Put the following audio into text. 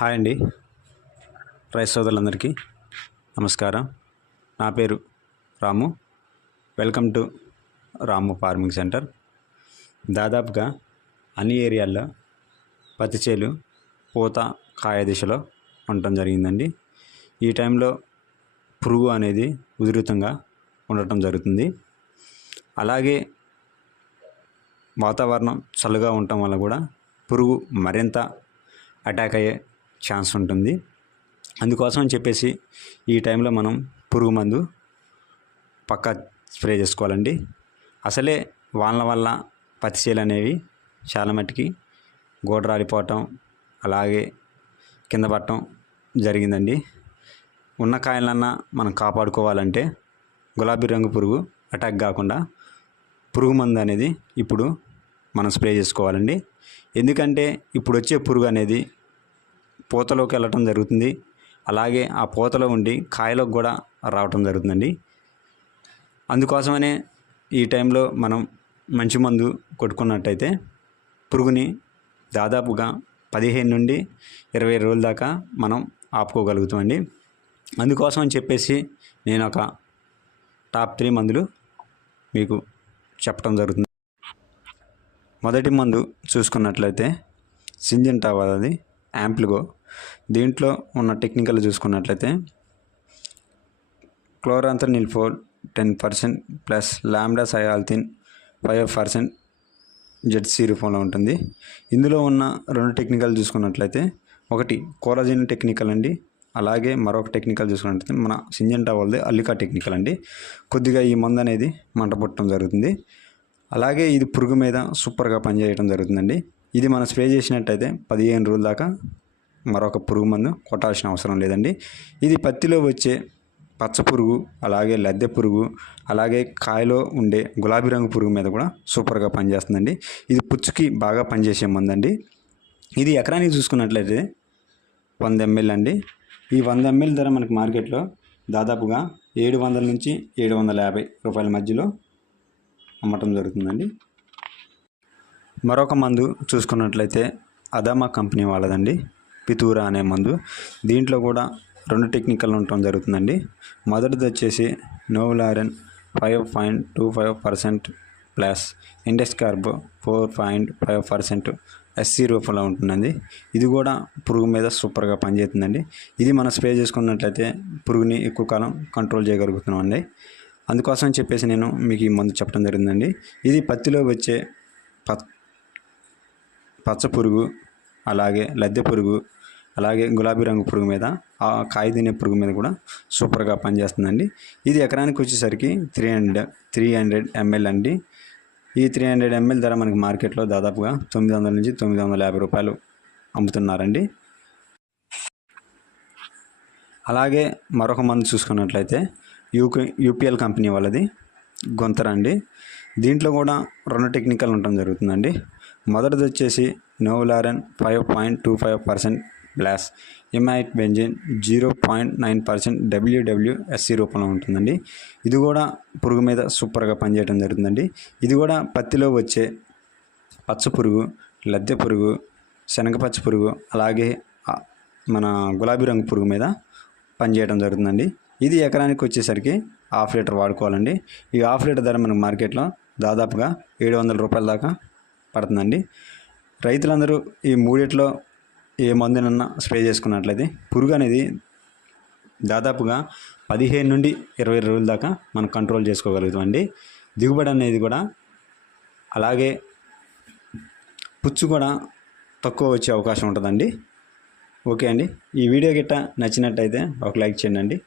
Hi అండి, రైతు సోదరులందరికీ నమస్కారం. నా పేరు Ramu. Welcome to Ramu farming centre. దాదాపుగా అన్ని ఏరియాల్లో పత్తి చేలు పూత కాయ దిశలో ఉండటం జరిగిందండి. ఈ టైంలో పురుగు అనేది ఉధృతంగా ఉండటం జరుగుతుంది. అలాగే వాతావరణం చల్లగా ఉండటం వల్ల కూడా పురుగు మరింత అటాక్ అయ్యే ఛాన్స్ ఉంటుంది. అందుకోసం అని చెప్పేసి ఈ టైంలో మనం పురుగు మందు పక్కా స్ప్రే చేసుకోవాలండి. అసలే వానల వల్ల పత్తి చేలు అనేవి చాలా మట్టుకి గోడ రాలిపోవటం అలాగే కింద పడటం జరిగిందండి. ఉన్న కాయలన్నా మనం కాపాడుకోవాలంటే గులాబీ రంగు పురుగు అటాక్ కాకుండా పురుగు మందు అనేది ఇప్పుడు మనం స్ప్రే చేసుకోవాలండి. ఎందుకంటే ఇప్పుడు వచ్చే పురుగు అనేది పూతలోకి వెళ్ళటం జరుగుతుంది. అలాగే ఆ పూతలో ఉండి కాయలోకి కూడా రావటం జరుగుతుందండి. అందుకోసమనే ఈ టైంలో మనం మంచి మందు కొట్టుకున్నట్టయితే పురుగుని దాదాపుగా 15 నుండి 20 రోజుల దాకా మనం ఆపుకోగలుగుతామండి. అందుకోసం అని చెప్పేసి నేను ఒక టాప్ 3 మందులు మీకు చెప్పడం జరుగుతుంది. మొదటి మందు చూసుకున్నట్లయితే సింజెంటా వాళ్ళది యాంప్లిగో. దీంట్లో ఉన్న టెక్నికల్ చూసుకున్నట్లయితే క్లోరాంథనిల్ఫోల్ 10% ప్లస్ లాంబ్డా సయాల్థిన్ 5% జెడ్సీ రూపంలో ఉంటుంది. ఇందులో ఉన్న 2 టెక్నికల్ చూసుకున్నట్లయితే ఒకటి కోలాజిన్ టెక్నికల్ అండి. అలాగే మరొక టెక్నికల్ చూసుకున్నట్లయితే మన సింజెంటా వాళ్ళది అల్లికా టెక్నికల్ అండి. కొద్దిగా ఈ మందు అనేది మంట పుట్టడం జరుగుతుంది. అలాగే ఇది పురుగు మీద సూపర్గా పనిచేయడం జరుగుతుందండి. ఇది మనం స్ప్రే చేసినట్టయితే 15 రోజుల దాకా మరొక పురుగు మందు కొట్టాల్సిన అవసరం లేదండి. ఇది పత్తిలో వచ్చే పచ్చ పురుగు అలాగే లద్దె పురుగు అలాగే కాయలో ఉండే గులాబీ రంగు పురుగు మీద కూడా సూపర్గా పనిచేస్తుందండి. ఇది పుచ్చుకి బాగా పనిచేసే మందు అండి. ఇది ఎకరానికి చూసుకున్నట్లయితే 100 ml అండి. ఈ 100 ml ధర మనకి మార్కెట్లో దాదాపుగా 700 నుంచి 750 రూపాయల మధ్యలో అమ్మటం జరుగుతుందండి. మరొక మందు చూసుకున్నట్లయితే అదామా కంపెనీ వాళ్ళదండి, పితూరా అనే మందు. దీంట్లో కూడా 2 టెక్నికల్ ఉండటం జరుగుతుందండి. మొదటిది వచ్చేసి నోవులారెన్ 5.25% ప్లస్ ఇండెక్స్ కార్బో 4.5% ఎస్సీ రూపంలో ఉంటుందండి. ఇది కూడా పురుగు మీద సూపర్గా పనిచేస్తుందండి. ఇది మనం స్ప్రే చేసుకున్నట్లయితే పురుగుని ఎక్కువ కాలం కంట్రోల్ చేయగలుగుతున్నామండి. అందుకోసం చెప్పేసి నేను మీకు ఈ మందు చెప్పడం జరిగిందండి. ఇది పత్తిలో వచ్చే పచ్చ పురుగు అలాగే లద్దె పురుగు అలాగే గులాబీ రంగు పురుగు మీద ఆ కాయ తినే పురుగు మీద కూడా సూపర్గా పనిచేస్తుందండి. ఇది ఎకరానికి వచ్చేసరికి 300 ml అండి. ఈ 300 ml ధర మనకి మార్కెట్లో దాదాపుగా 900 నుంచి 950 రూపాయలు అమ్ముతున్నారండి. అలాగే మరొక మందు చూసుకున్నట్లయితే యూపీఎల్ కంపెనీ వాళ్ళది గొంతర అండి. దీంట్లో కూడా 2 టెక్నికల్ ఉండటం జరుగుతుందండి. మొదటిది వచ్చేసి నోవులారెన్ 5.25% ప్లస్ ఇమైట్ బెంజిన్ 0.9% WWSC రూపంలో ఉంటుందండి. ఇది కూడా పురుగు మీద సూపర్గా పనిచేయడం జరుగుతుందండి. ఇది కూడా పత్తిలో వచ్చే పచ్చ పురుగు లద్దె పురుగు శనగపచ్చ పురుగు అలాగే మన గులాబీ రంగు పురుగు మీద పనిచేయడం జరుగుతుందండి. ఇది ఎకరానికి వచ్చేసరికి 1/2 లీటర్ వాడుకోవాలండి. ఈ 1/2 లీటర్ ధర మనకు మార్కెట్లో దాదాపుగా 700 రూపాయల దాకా పడుతుందండి. రైతులందరూ ఈ మూడిట్లో ఏ మందునన్నా స్ప్రే చేసుకున్నట్లయితే పురుగు అనేది దాదాపుగా 15 నుండి 20 రోజుల దాకా మనం కంట్రోల్ చేసుకోగలుగుతామండి. దిగుబడి అనేది కూడా అలాగే పుచ్చు కూడా తక్కువ వచ్చే అవకాశం ఉంటుందండి. ఓకే అండి, ఈ వీడియో గిట్ట నచ్చినట్టయితే ఒక లైక్ చేయండి.